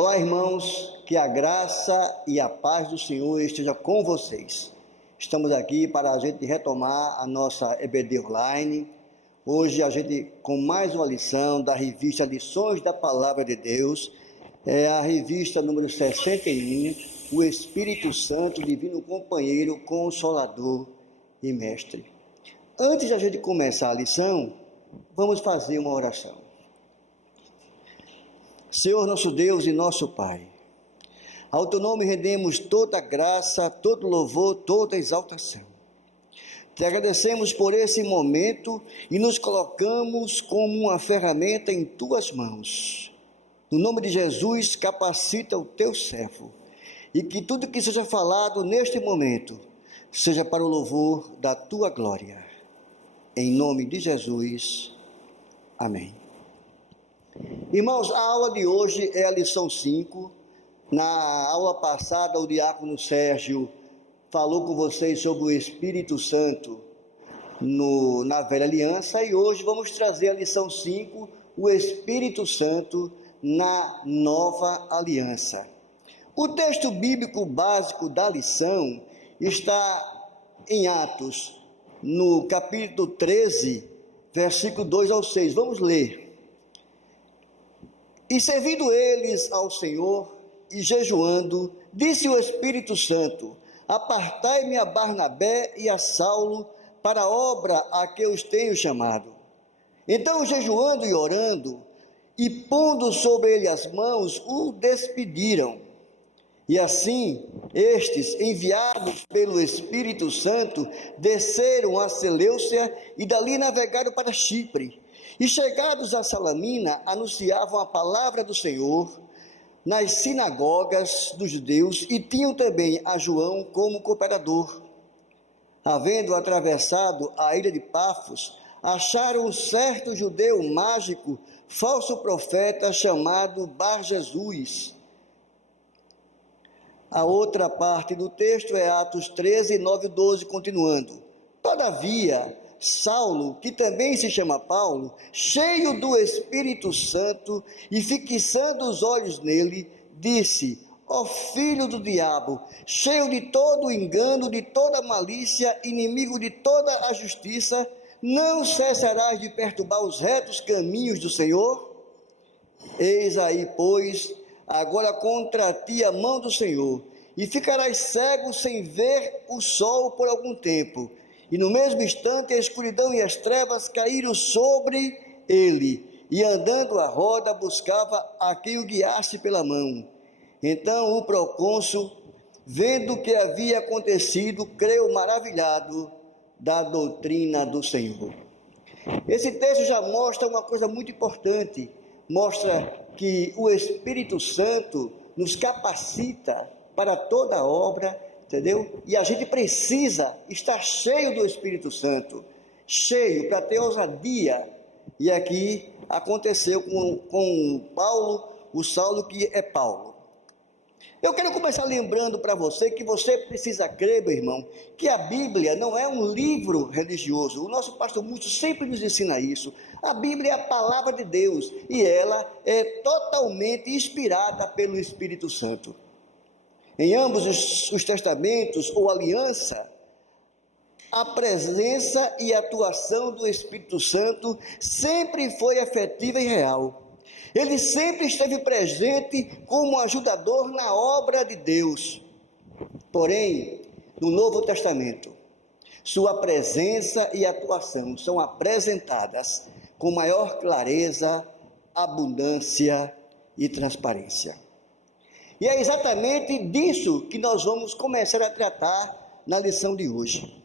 Olá, irmãos, que a graça e a paz do Senhor esteja com vocês. Estamos aqui para a gente retomar a nossa EBD Online. Hoje a gente com mais uma lição da revista Lições da Palavra de Deus, é a revista número 61, o Espírito Santo, Divino Companheiro, Consolador e Mestre. Antes de a gente começar a lição, vamos fazer uma oração. Senhor nosso Deus e nosso Pai, ao Teu nome rendemos toda graça, todo louvor, toda exaltação. Te agradecemos por esse momento e nos colocamos como uma ferramenta em Tuas mãos. No nome de Jesus, capacita o Teu servo e que tudo que seja falado neste momento seja para o louvor da Tua glória. Em nome de Jesus, amém. Irmãos, a aula de hoje é a lição 5. Na aula passada, o diácono Sérgio falou com vocês sobre o Espírito Santo na Velha Aliança, e hoje vamos trazer a lição 5, o Espírito Santo na Nova Aliança. O texto bíblico básico da lição está em Atos, no capítulo 13, versículo 2 ao 6. Vamos ler. E servindo eles ao Senhor e jejuando, disse o Espírito Santo: apartai-me a Barnabé e a Saulo para a obra a que os tenho chamado. Então, jejuando e orando, e pondo sobre ele as mãos, o despediram. E assim, estes, enviados pelo Espírito Santo, desceram a Seleucia e dali navegaram para Chipre. E chegados a Salamina, anunciavam a palavra do Senhor nas sinagogas dos judeus e tinham também a João como cooperador. Havendo atravessado a ilha de Pafos, acharam um certo judeu mágico, falso profeta, chamado Bar-Jesus. A outra parte do texto é Atos 13, 9 e 12, continuando. Todavia, Saulo, que também se chama Paulo, cheio do Espírito Santo e fixando os olhos nele, disse: ó filho do diabo, cheio de todo engano, de toda malícia, inimigo de toda a justiça, não cessarás de perturbar os retos caminhos do Senhor? Eis aí, pois, agora contra ti a mão do Senhor, e ficarás cego sem ver o sol por algum tempo. E no mesmo instante a escuridão e as trevas caíram sobre ele, e andando à roda buscava a quem o guiasse pela mão. Então o procônsul, vendo o que havia acontecido, creu maravilhado da doutrina do Senhor. Esse texto já mostra uma coisa muito importante, mostra que o Espírito Santo nos capacita para toda a obra, entendeu? E a gente precisa estar cheio do Espírito Santo, cheio para ter ousadia. E aqui aconteceu com Paulo, o Saulo que é Paulo. Eu quero começar lembrando para você que você precisa crer, meu irmão, que a Bíblia não é um livro religioso. O nosso pastor Múcio sempre nos ensina isso. A Bíblia é a palavra de Deus e ela é totalmente inspirada pelo Espírito Santo. Em ambos os testamentos ou aliança, a presença e atuação do Espírito Santo sempre foi efetiva e real. Ele sempre esteve presente como ajudador na obra de Deus. Porém, no Novo Testamento, sua presença e atuação são apresentadas com maior clareza, abundância e transparência. E é exatamente disso que nós vamos começar a tratar na lição de hoje.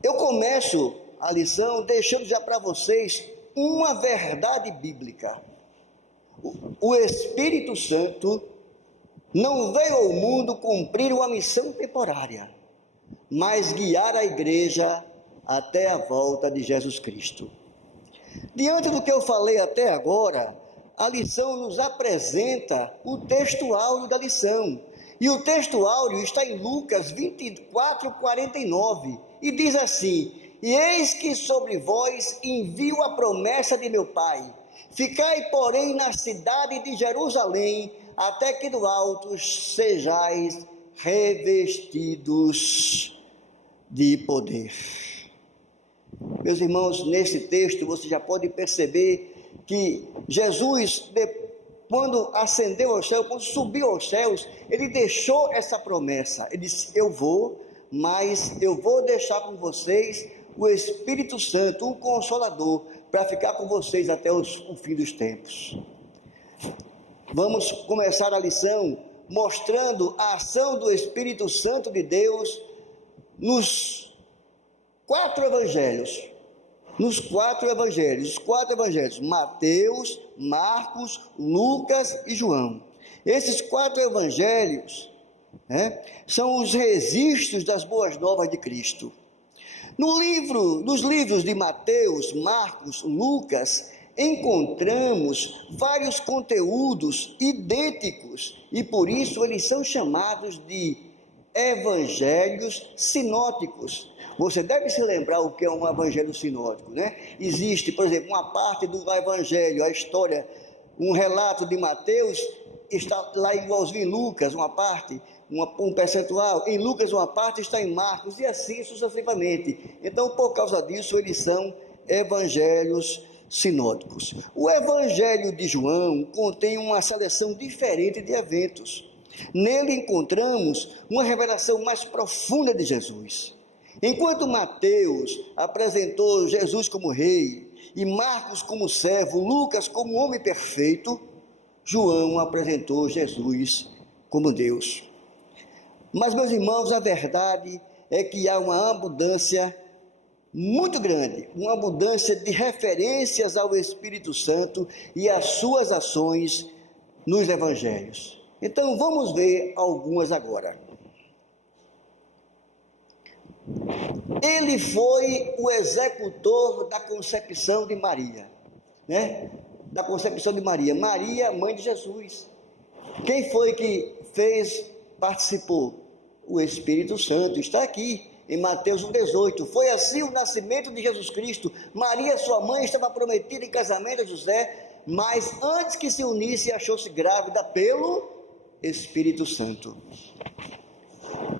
Eu começo a lição deixando já para vocês uma verdade bíblica. O Espírito Santo não veio ao mundo cumprir uma missão temporária, mas guiar a igreja até a volta de Jesus Cristo. Diante do que eu falei até agora, a lição nos apresenta o texto áureo da lição. E o texto áureo está em Lucas 24, 49. E diz assim: e eis que sobre vós envio a promessa de meu Pai. Ficai, porém, na cidade de Jerusalém, até que do alto sejais revestidos de poder. Meus irmãos, nesse texto você já pode perceber que Jesus, quando ascendeu ao céu, quando subiu aos céus, ele deixou essa promessa. Ele disse: eu vou, mas eu vou deixar com vocês o Espírito Santo, um Consolador, para ficar com vocês até o fim dos tempos. Vamos começar a lição mostrando a ação do Espírito Santo de Deus nos quatro evangelhos. Os quatro evangelhos, Mateus, Marcos, Lucas e João. Esses quatro evangelhos, são os registros das boas novas de Cristo. Nos livros de Mateus, Marcos, Lucas, encontramos vários conteúdos idênticos e por isso eles são chamados de evangelhos sinóticos. Você deve se lembrar o que é um evangelho sinótico, né? Existe, por exemplo, uma parte do evangelho, a história, um relato de Mateus, está lá igualzinho em Lucas, uma parte, um percentual, em Lucas uma parte está em Marcos, e assim sucessivamente. Então, por causa disso, eles são evangelhos sinóticos. O evangelho de João contém uma seleção diferente de eventos. Nele encontramos uma revelação mais profunda de Jesus. Enquanto Mateus apresentou Jesus como rei, e Marcos como servo, Lucas como homem perfeito, João apresentou Jesus como Deus. Mas, meus irmãos, a verdade é que há uma abundância muito grande, uma abundância de referências ao Espírito Santo e às suas ações nos evangelhos. Então, vamos ver algumas agora. Ele foi o executor da concepção de Maria, Da concepção de Maria. Maria, mãe de Jesus. Quem foi que participou? O Espírito Santo está aqui em Mateus 1,18. Foi assim o nascimento de Jesus Cristo. Maria, sua mãe, estava prometida em casamento a José, mas antes que se unisse, achou-se grávida pelo Espírito Santo.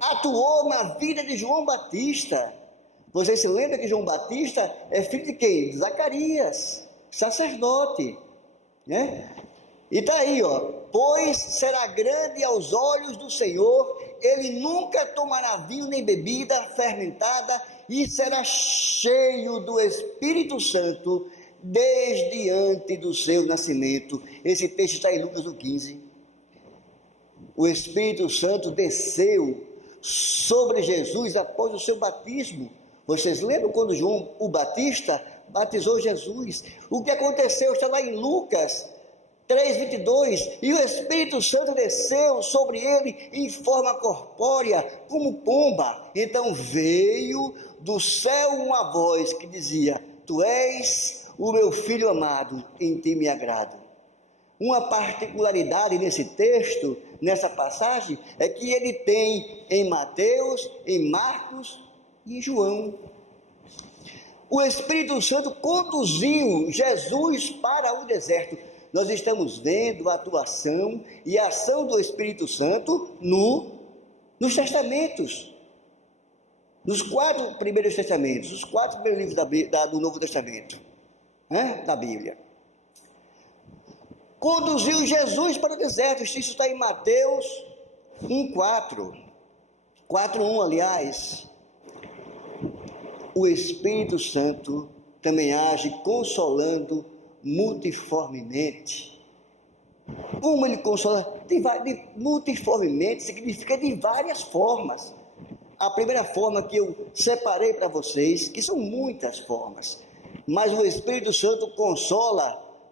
Atuou na vida de João Batista. Vocês se lembram que João Batista é filho de quem? De Zacarias, sacerdote, E está aí, pois será grande aos olhos do Senhor, ele nunca tomará vinho nem bebida fermentada, e será cheio do Espírito Santo desde antes do seu nascimento. Esse texto está em Lucas 15. O Espírito Santo desceu sobre Jesus após o seu batismo. Vocês lembram quando João o Batista batizou Jesus? O que aconteceu está lá em Lucas 3,22, e o Espírito Santo desceu sobre ele em forma corpórea, como pomba. Então veio do céu uma voz que dizia: tu és o meu filho amado, em ti me agrado. Uma particularidade nesse texto, nessa passagem, é que ele tem em Mateus, em Marcos e em João. O Espírito Santo conduziu Jesus para o deserto. Nós estamos vendo a atuação e a ação do Espírito Santo nos testamentos, nos 4 primeiros testamentos, os 4 primeiros livros do Novo Testamento, da Bíblia. Conduziu Jesus para o deserto. Isso está em Mateus 1,4. 4,1, aliás. O Espírito Santo também age consolando multiformemente. Como ele consola? Multiformemente significa de várias formas. A primeira forma que eu separei para vocês, que são muitas formas, mas o Espírito Santo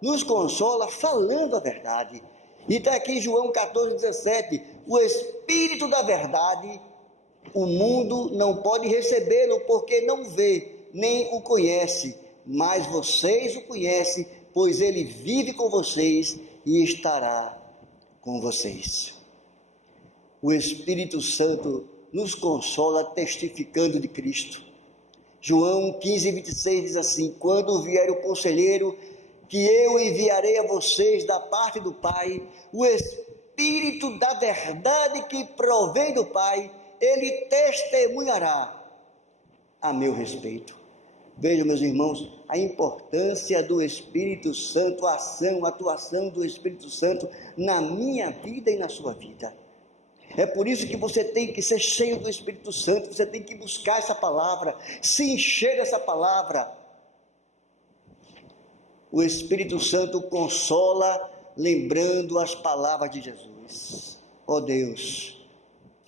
nos consola falando a verdade. E está aqui em João 14,17, o Espírito da verdade, o mundo não pode recebê-lo, porque não vê, nem o conhece, mas vocês o conhecem, pois ele vive com vocês e estará com vocês. O Espírito Santo nos consola testificando de Cristo. João 15,26 diz assim: quando vier o conselheiro que eu enviarei a vocês da parte do Pai, o Espírito da verdade que provém do Pai, ele testemunhará a meu respeito. Vejam, meus irmãos, a importância do Espírito Santo, a ação, a atuação do Espírito Santo na minha vida e na sua vida. É por isso que você tem que ser cheio do Espírito Santo, você tem que buscar essa palavra, se encher dessa palavra. O Espírito Santo consola, lembrando as palavras de Jesus. Ó Deus,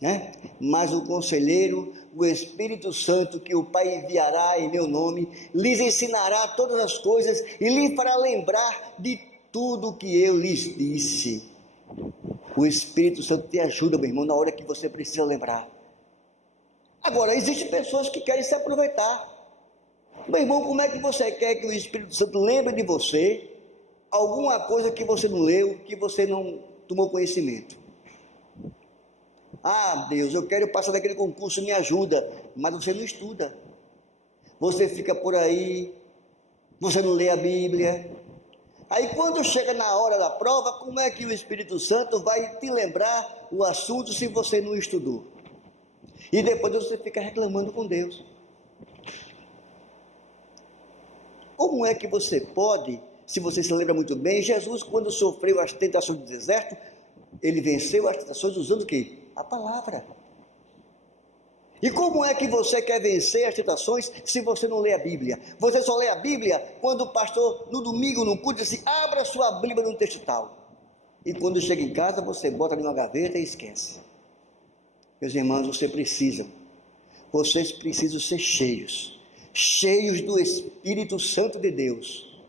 né? Mas o conselheiro, o Espírito Santo, que o Pai enviará em meu nome, lhes ensinará todas as coisas e lhes fará lembrar de tudo o que eu lhes disse. O Espírito Santo te ajuda, meu irmão, na hora que você precisa lembrar. Agora, existem pessoas que querem se aproveitar. Meu irmão, como é que você quer que o Espírito Santo lembre de você alguma coisa que você não leu, que você não tomou conhecimento? Ah, Deus, eu quero passar naquele concurso, me ajuda. Mas você não estuda. Você fica por aí, você não lê a Bíblia. Aí quando chega na hora da prova, como é que o Espírito Santo vai te lembrar o assunto se você não estudou? E depois você fica reclamando com Deus. Como é que você pode, se você se lembra muito bem, Jesus, quando sofreu as tentações do deserto, ele venceu as tentações usando o quê? A palavra. E como é que você quer vencer as tentações se você não lê a Bíblia? Você só lê a Bíblia quando o pastor, no domingo, no culto, diz assim, abra sua Bíblia num texto tal. E quando chega em casa, você bota numa gaveta e esquece. Meus irmãos, vocês precisam ser cheios do Espírito Santo de Deus,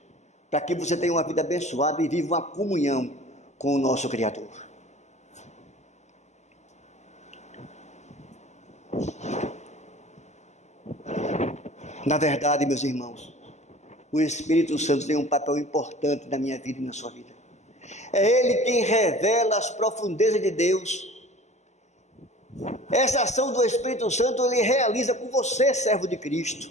para que você tenha uma vida abençoada e viva uma comunhão com o nosso Criador. Na verdade, meus irmãos, o Espírito Santo tem um papel importante na minha vida e na sua vida. É Ele quem revela as profundezas de Deus. Essa ação do Espírito Santo Ele realiza com você, servo de Cristo.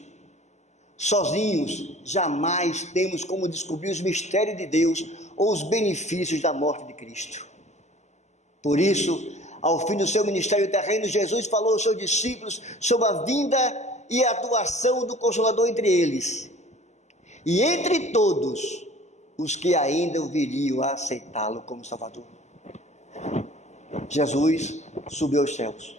Sozinhos, jamais temos como descobrir os mistérios de Deus ou os benefícios da morte de Cristo. Por isso, ao fim do seu ministério terreno, Jesus falou aos seus discípulos sobre a vinda e a atuação do Consolador entre eles, e entre todos os que ainda viriam a aceitá-lo como Salvador. Jesus subiu aos céus,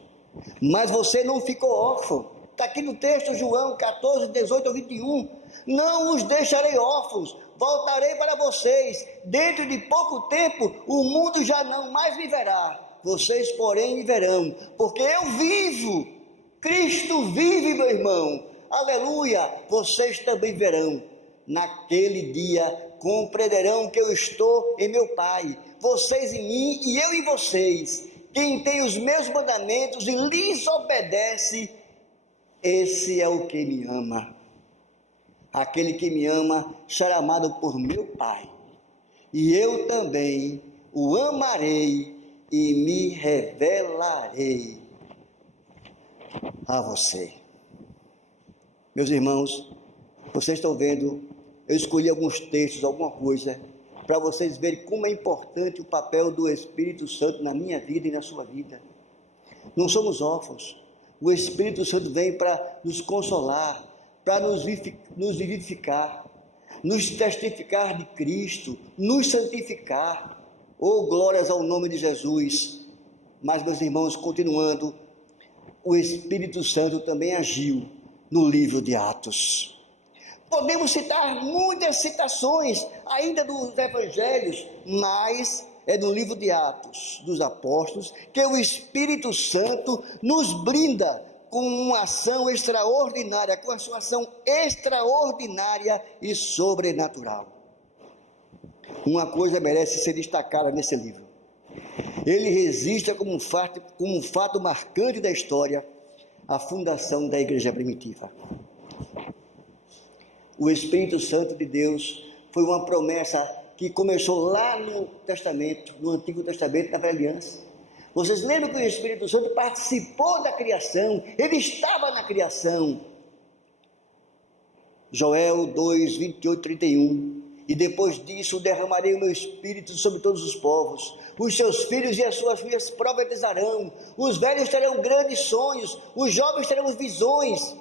mas você não ficou órfão. Está aqui no texto, João 14, 18 ao 21. Não os deixarei órfãos, voltarei para vocês. Dentro de pouco tempo, o mundo já não mais me verá. Vocês, porém, me verão, porque eu vivo. Cristo vive, meu irmão. Aleluia. Vocês também verão. Naquele dia, compreenderão que eu estou em meu Pai, vocês em mim e eu em vocês. Quem tem os meus mandamentos e lhes obedece, esse é o que me ama. Aquele que me ama será amado por meu Pai, e eu também o amarei e me revelarei a você. Meus irmãos, vocês estão vendo, eu escolhi alguns textos, alguma coisa, para vocês verem como é importante o papel do Espírito Santo na minha vida e na sua vida. Não somos órfãos. O Espírito Santo vem para nos consolar, para nos vivificar, nos testificar de Cristo, nos santificar. Oh, glórias ao nome de Jesus. Mas, meus irmãos, continuando, o Espírito Santo também agiu no livro de Atos. Podemos citar muitas citações ainda dos evangelhos, mas é no livro de Atos dos Apóstolos que o Espírito Santo nos brinda com uma ação extraordinária, com a sua ação extraordinária e sobrenatural. Uma coisa merece ser destacada nesse livro. Ele registra como um fato marcante da história a fundação da igreja primitiva. O Espírito Santo de Deus foi uma promessa que começou lá no Testamento, no Antigo Testamento, na Velha Aliança. Vocês lembram que o Espírito Santo participou da criação, ele estava na criação. Joel 2, 28, 31. E depois disso derramarei o meu espírito sobre todos os povos. Os seus filhos e as suas filhas profetizarão. Os velhos terão grandes sonhos. Os jovens terão visões.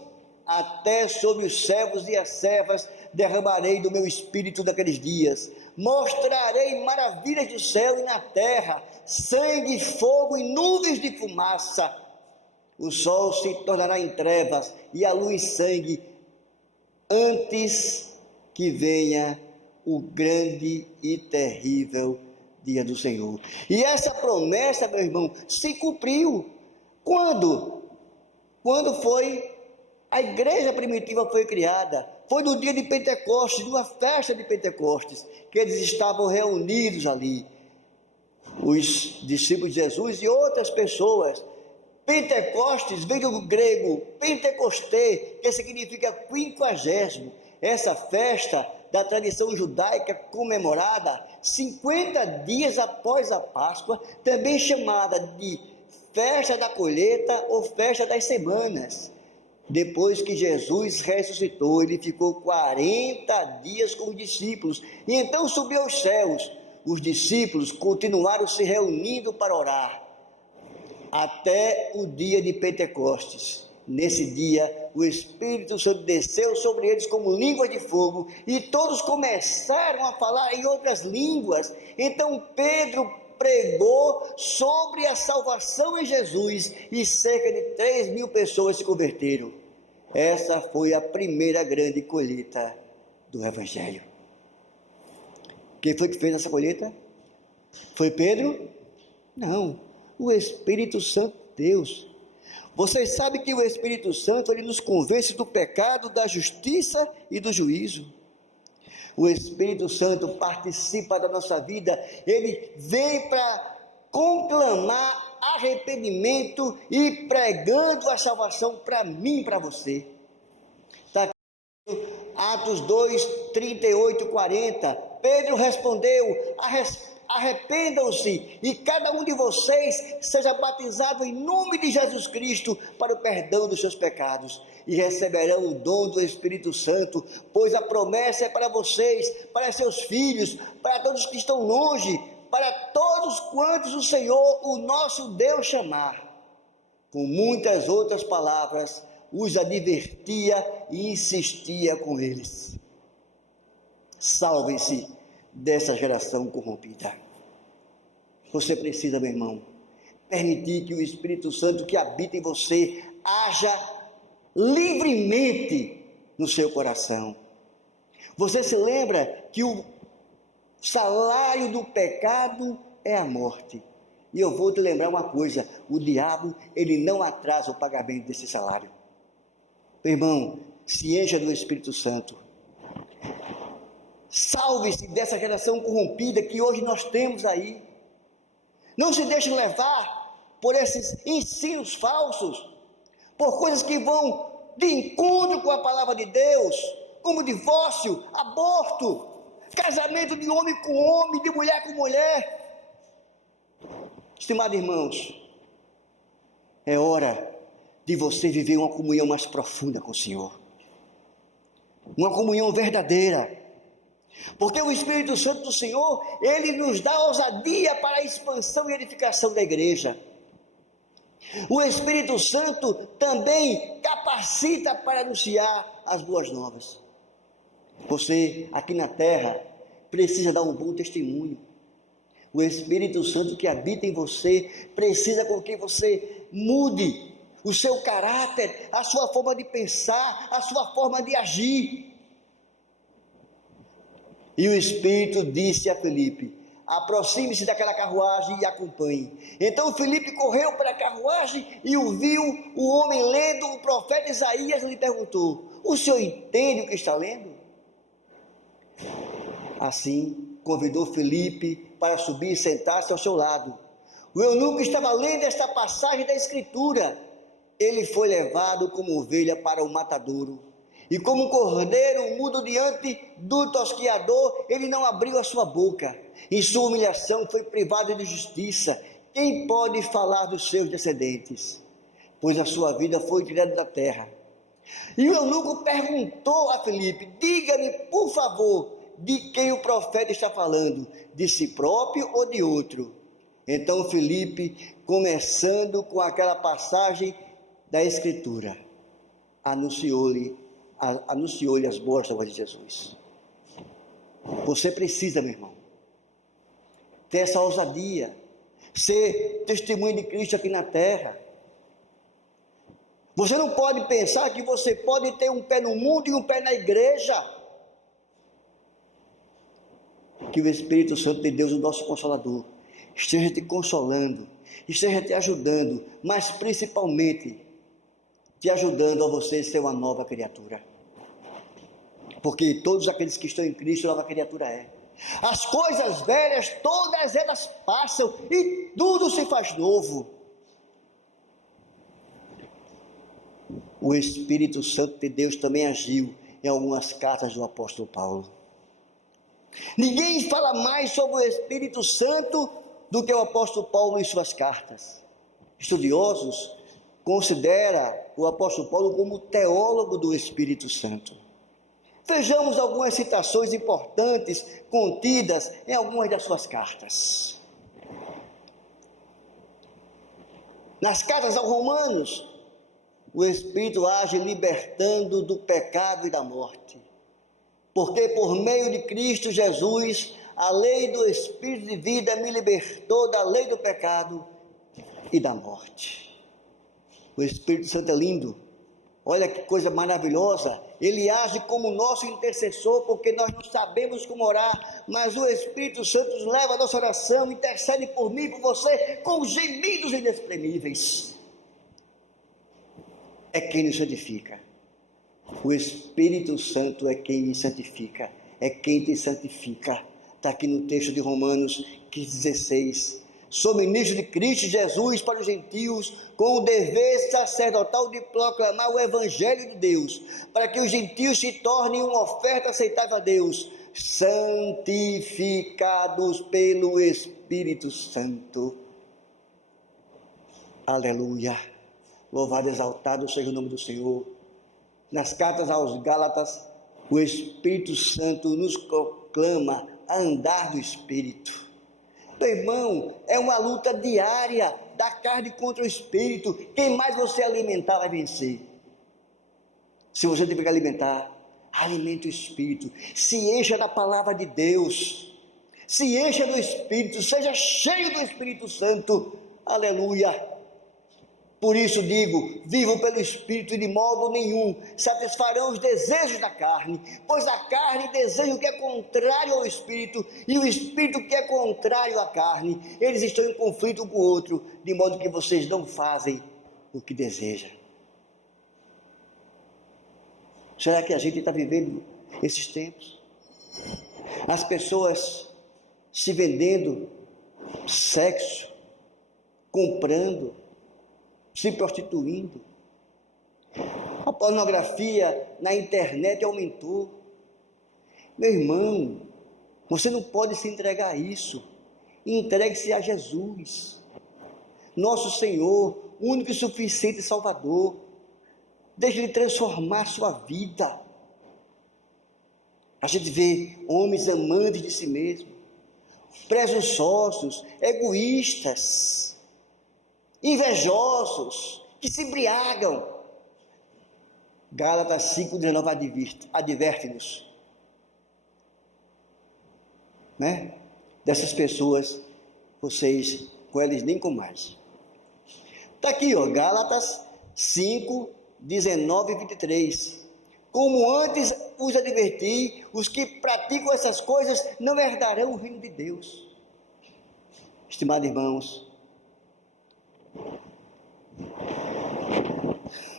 Até sobre os servos e as servas derramarei do meu espírito naqueles dias. Mostrarei maravilhas do céu e na terra, sangue, fogo e nuvens de fumaça. O sol se tornará em trevas e a luz sangue, antes que venha o grande e terrível dia do Senhor. E essa promessa, meu irmão, se cumpriu. Quando? Quando a igreja primitiva foi criada. Foi no dia de Pentecostes, numa festa de Pentecostes, que eles estavam reunidos ali. Os discípulos de Jesus e outras pessoas. Pentecostes vem do grego Pentecosté, que significa 50º. Essa festa da tradição judaica comemorada 50 dias após a Páscoa, também chamada de festa da colheita ou festa das semanas. Depois que Jesus ressuscitou, ele ficou 40 dias com os discípulos e então subiu aos céus. Os discípulos continuaram se reunindo para orar até o dia de Pentecostes. Nesse dia, o Espírito Santo desceu sobre eles como línguas de fogo e todos começaram a falar em outras línguas. Então Pedro pregou sobre a salvação em Jesus e cerca de 3.000 pessoas se converteram. Essa foi a primeira grande colheita do Evangelho. Quem foi que fez essa colheita? Foi Pedro? Não, o Espírito Santo de Deus. Vocês sabem que o Espírito Santo ele nos convence do pecado, da justiça e do juízo. O Espírito Santo participa da nossa vida, ele vem para conclamar arrependimento e pregando a salvação para mim e para você. Está aqui Atos 2, 38 e 40. Pedro respondeu: arrependam-se e cada um de vocês seja batizado em nome de Jesus Cristo para o perdão dos seus pecados e receberão o dom do Espírito Santo, pois a promessa é para vocês, para seus filhos, para todos que estão longe, para todos quantos o Senhor, o nosso Deus, chamar. Com muitas outras palavras, os advertia e insistia com eles: salvem-se dessa geração corrompida. Você precisa, meu irmão, permitir que o Espírito Santo que habita em você haja livremente no seu coração. Você se lembra que o salário do pecado é a morte. E eu vou te lembrar uma coisa: o diabo, ele não atrasa o pagamento desse salário. Meu irmão, se encha do Espírito Santo. Salve-se dessa geração corrompida que hoje nós temos aí. Não se deixe levar por esses ensinos falsos, por coisas que vão de encontro com a palavra de Deus, como divórcio, aborto, casamento de homem com homem, de mulher com mulher. Estimados irmãos, é hora de você viver uma comunhão mais profunda com o Senhor, uma comunhão verdadeira. Porque o Espírito Santo do Senhor, ele nos dá ousadia para a expansão e edificação da igreja. O Espírito Santo também capacita para anunciar as boas novas. Você, aqui na terra, precisa dar um bom testemunho. O Espírito Santo que habita em você precisa com que você mude o seu caráter, a sua forma de pensar, a sua forma de agir. E o Espírito disse a Filipe: aproxime-se daquela carruagem e acompanhe. Então Filipe correu para a carruagem e o viu o homem lendo o profeta Isaías. Lhe perguntou: o senhor entende o que está lendo? Assim convidou Filipe para subir e sentar-se ao seu lado. O eunuco estava lendo esta passagem da Escritura. Ele foi levado como ovelha para o matadouro, e como um cordeiro mudo diante do tosquiador, ele não abriu a sua boca. Em sua humilhação foi privado de justiça. Quem pode falar dos seus descendentes? Pois a sua vida foi tirada da terra. E o eunuco perguntou a Filipe: diga-me, por favor, de quem o profeta está falando, de si próprio ou de outro? Então Filipe, começando com aquela passagem da Escritura, anunciou-lhe as boas novas de Jesus. Você precisa, meu irmão, ter essa ousadia, ser testemunho de Cristo aqui na terra. Você não pode pensar que você pode ter um pé no mundo e um pé na igreja. Que o Espírito Santo de Deus, o nosso Consolador, esteja te consolando, esteja te ajudando, mas principalmente te ajudando a você ser uma nova criatura. Porque todos aqueles que estão em Cristo, nova criatura é. As coisas velhas, todas elas passam e tudo se faz novo. O Espírito Santo de Deus também agiu em algumas cartas do apóstolo Paulo. Ninguém fala mais sobre o Espírito Santo do que o apóstolo Paulo em suas cartas. Estudiosos consideram o apóstolo Paulo como teólogo do Espírito Santo. Vejamos algumas citações importantes contidas em algumas das suas cartas. Nas cartas aos Romanos, o Espírito age libertando do pecado e da morte. Porque por meio de Cristo Jesus, a lei do Espírito de vida me libertou da lei do pecado e da morte. O Espírito Santo é lindo. Olha que coisa maravilhosa. Ele age como nosso intercessor, porque nós não sabemos como orar, mas o Espírito Santo nos leva a nossa oração, intercede por mim e por você, com gemidos inexprimíveis. É quem nos santifica. O Espírito Santo é quem me santifica, é quem te santifica. Está aqui no texto de Romanos 15,16. Sou ministro de Cristo Jesus para os gentios, com o dever sacerdotal de proclamar o Evangelho de Deus, para que os gentios se tornem uma oferta aceitável a Deus, santificados pelo Espírito Santo. Aleluia! Louvado e exaltado seja o nome do Senhor. Nas cartas aos Gálatas, o Espírito Santo nos proclama a andar no Espírito. Meu irmão, é uma luta diária da carne contra o Espírito. Quem mais você alimentar vai vencer. Se você tiver que alimentar, alimente o Espírito. Se encha da palavra de Deus. Se encha do Espírito. Seja cheio do Espírito Santo. Aleluia. Por isso digo, vivam pelo Espírito e de modo nenhum satisfarão os desejos da carne, pois a carne deseja o que é contrário ao Espírito, e o Espírito que é contrário à carne. Eles estão em conflito um com o outro, de modo que vocês não fazem o que desejam. Será que a gente está vivendo esses tempos? As pessoas se vendendo, sexo, comprando, se prostituindo. A pornografia na internet aumentou. Meu irmão, você não pode se entregar a isso. Entregue-se a Jesus, nosso Senhor, único e suficiente Salvador. Deixe Ele transformar sua vida. A gente vê homens amantes de si mesmo, presunçosos, egoístas, invejosos, que se embriagam. Gálatas 5,19 adverte-nos, né? Dessas pessoas, vocês com eles nem com mais. Está aqui, ó, Gálatas 5,19-23. Como antes os adverti, os que praticam essas coisas não herdarão o reino de Deus. Estimados irmãos,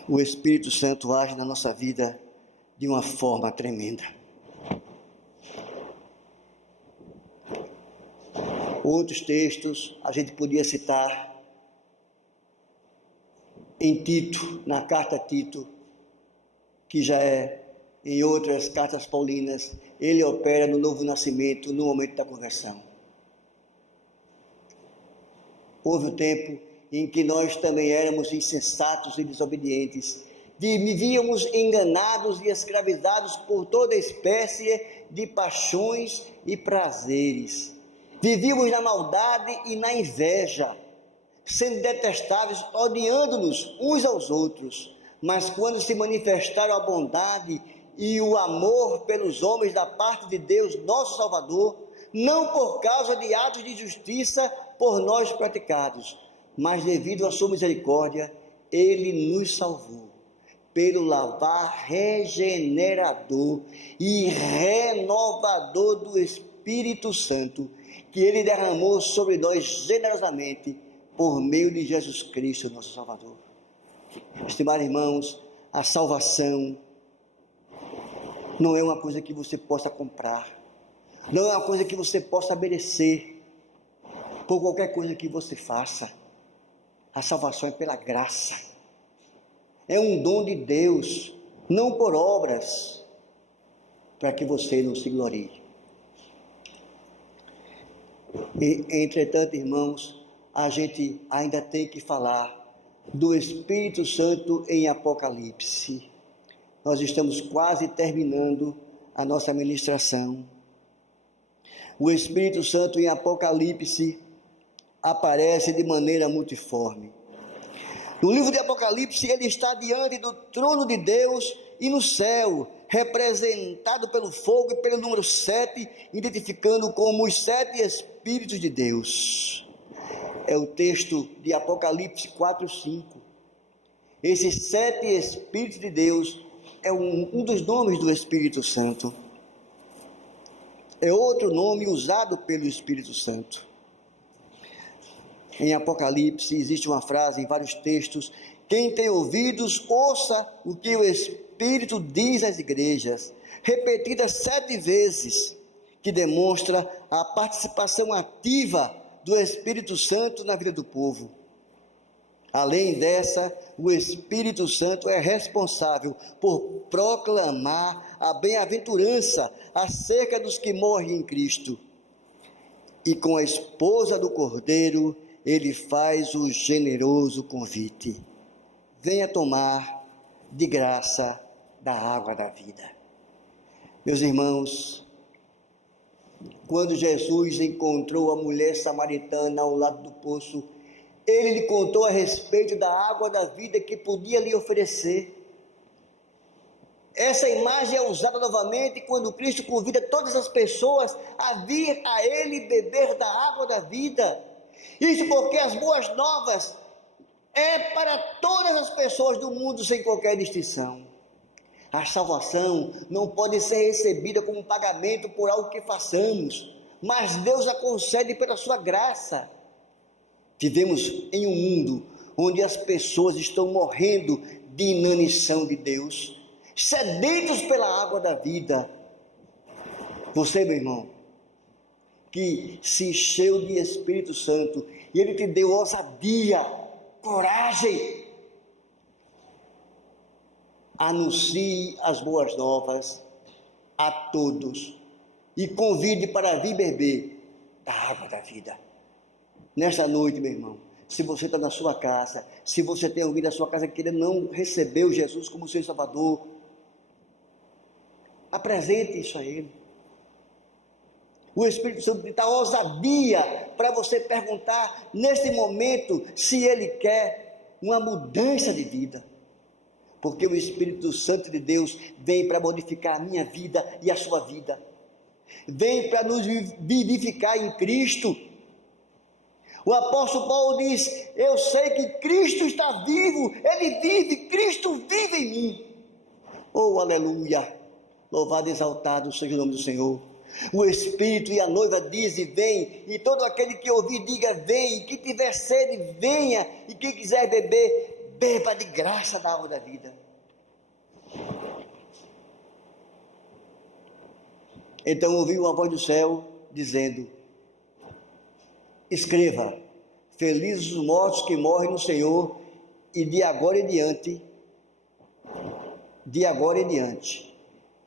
o Espírito Santo age na nossa vida de uma forma tremenda. Outros textos a gente podia citar em Tito, na carta a Tito, que já é em outras cartas paulinas, ele opera no novo nascimento, no momento da conversão. Houve um tempo em que nós também éramos insensatos e desobedientes, vivíamos enganados e escravizados por toda espécie de paixões e prazeres. Vivíamos na maldade e na inveja, sendo detestáveis, odiando-nos uns aos outros. Mas quando se manifestaram a bondade e o amor pelos homens da parte de Deus, nosso Salvador, não por causa de atos de justiça por nós praticados, mas devido à sua misericórdia, Ele nos salvou, pelo lavar regenerador e renovador do Espírito Santo, que Ele derramou sobre nós generosamente, por meio de Jesus Cristo, nosso Salvador. Estimados irmãos, a salvação não é uma coisa que você possa comprar, não é uma coisa que você possa merecer, por qualquer coisa que você faça. A salvação é pela graça, é um dom de Deus, não por obras, para que você não se glorie. E, entretanto, irmãos, a gente ainda tem que falar do Espírito Santo em Apocalipse. Nós estamos quase terminando a nossa ministração. O Espírito Santo em Apocalipse aparece de maneira multiforme. No livro de Apocalipse, ele está diante do trono de Deus e no céu, representado pelo fogo e pelo número 7, identificando como os 7 Espíritos de Deus. É o texto de Apocalipse 4:5. Esses 7 Espíritos de Deus é um dos nomes do Espírito Santo. É outro nome usado pelo Espírito Santo. Em Apocalipse existe uma frase em vários textos: quem tem ouvidos, ouça o que o Espírito diz às igrejas, repetida 7 vezes, que demonstra a participação ativa do Espírito Santo na vida do povo. Além dessa, o Espírito Santo é responsável por proclamar a bem-aventurança acerca dos que morrem em Cristo. E com a esposa do Cordeiro, ele faz o generoso convite: venha tomar de graça da água da vida. Meus irmãos, quando Jesus encontrou a mulher samaritana ao lado do poço, ele lhe contou a respeito da água da vida que podia lhe oferecer. Essa imagem é usada novamente quando Cristo convida todas as pessoas a vir a Ele beber da água da vida. Isso porque as boas novas é para todas as pessoas do mundo sem qualquer distinção. A salvação não pode ser recebida como pagamento por algo que façamos, mas Deus a concede pela sua graça. Vivemos em um mundo onde as pessoas estão morrendo de inanição de Deus, sedentos pela água da vida. Você, meu irmão, que se encheu de Espírito Santo e Ele te deu ousadia, coragem, anuncie as boas novas a todos e convide para vir beber da água da vida. Nesta noite, meu irmão, se você está na sua casa, se você tem alguém na sua casa que ainda não recebeu Jesus como seu Salvador, apresente isso a Ele. O Espírito Santo dá ousadia para você perguntar neste momento se Ele quer uma mudança de vida. Porque o Espírito Santo de Deus vem para modificar a minha vida e a sua vida. Vem para nos vivificar em Cristo. O apóstolo Paulo diz: eu sei que Cristo está vivo, Ele vive, Cristo vive em mim. Oh, aleluia! Louvado e exaltado seja o nome do Senhor. O Espírito e a noiva dizem: vem, e todo aquele que ouvir diga: vem, e que tiver sede, venha, e quem quiser beber, beba de graça da água da vida. Então ouvi uma voz do céu dizendo: escreva, felizes os mortos que morrem no Senhor, e de agora em diante,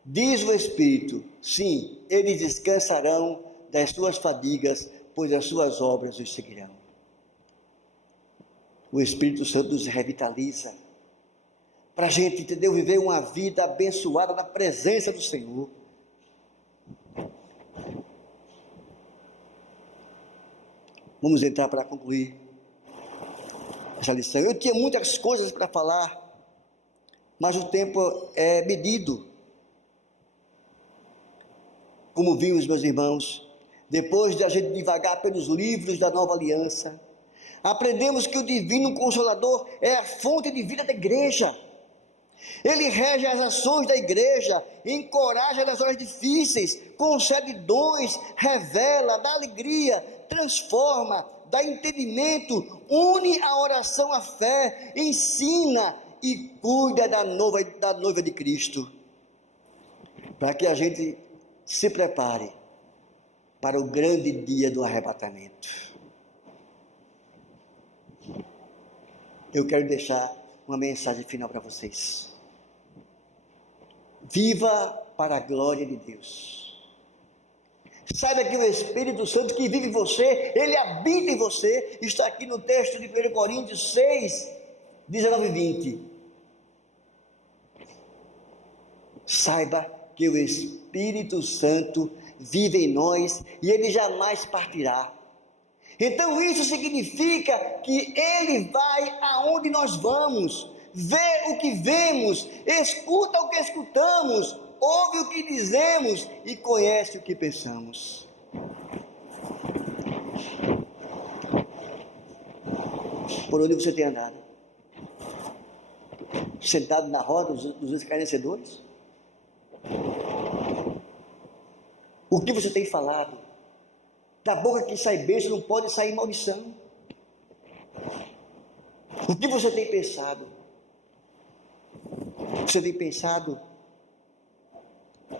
diz o Espírito, sim, eles descansarão das suas fadigas, pois as suas obras os seguirão. O Espírito Santo nos revitaliza, para a gente, entendeu, viver uma vida abençoada na presença do Senhor. vamos entrar para concluir essa lição. Eu tinha muitas coisas para falar, mas o tempo é medido. Como vimos, meus irmãos, depois de a gente divagar pelos livros da Nova Aliança, aprendemos que o Divino Consolador é a fonte de vida da igreja. Ele rege as ações da igreja, encoraja nas horas difíceis, concede dons, revela, dá alegria, transforma, dá entendimento, une a oração à fé, ensina e cuida da noiva de Cristo, para que a gente se prepare para o grande dia do arrebatamento. Eu quero deixar uma mensagem final para vocês. Viva para a glória de Deus. Saiba que o Espírito Santo que vive em você, ele habita em você, está aqui no texto de 1 Coríntios 6, 19 e 20. Saiba que o Espírito Santo vive em nós e ele jamais partirá. Então isso significa que ele vai aonde nós vamos, vê o que vemos, escuta o que escutamos, ouve o que dizemos e conhece o que pensamos. Por onde você tem andado? Sentado na roda dos escarnecedores? O que você tem falado? Da boca que sai bênção não pode sair maldição. O que você tem pensado? Você tem pensado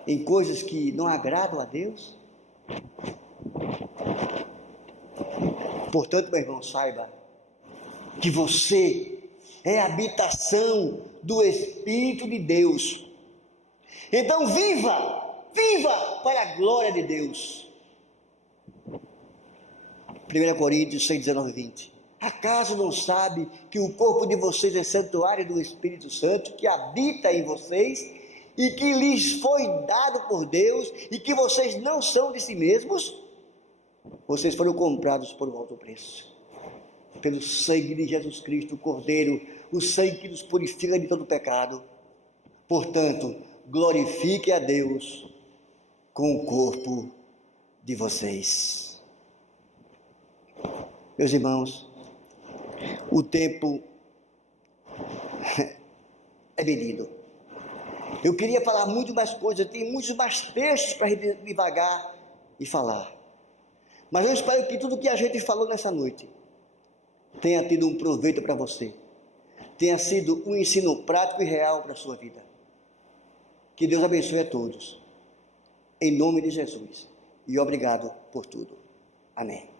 em coisas que não agradam a Deus? Portanto, meu irmão, saiba que você é a habitação do Espírito de Deus. Então viva para a glória de Deus. 1 Coríntios 6, 19 e 20. Acaso não sabe que o corpo de vocês é santuário do Espírito Santo, que habita em vocês, e que lhes foi dado por Deus, e que vocês não são de si mesmos? Vocês foram comprados por um alto preço, pelo sangue de Jesus Cristo, o Cordeiro, o sangue que nos purifica de todo pecado. Portanto, glorifique a Deus com o corpo de vocês. Meus irmãos, o tempo é medido. Eu queria falar muito mais coisas, tem muitos mais textos para devagar e falar. Mas eu espero que tudo que a gente falou nessa noite tenha tido um proveito para você, tenha sido um ensino prático e real para a sua vida. Que Deus abençoe a todos, em nome de Jesus, e obrigado por tudo. Amém.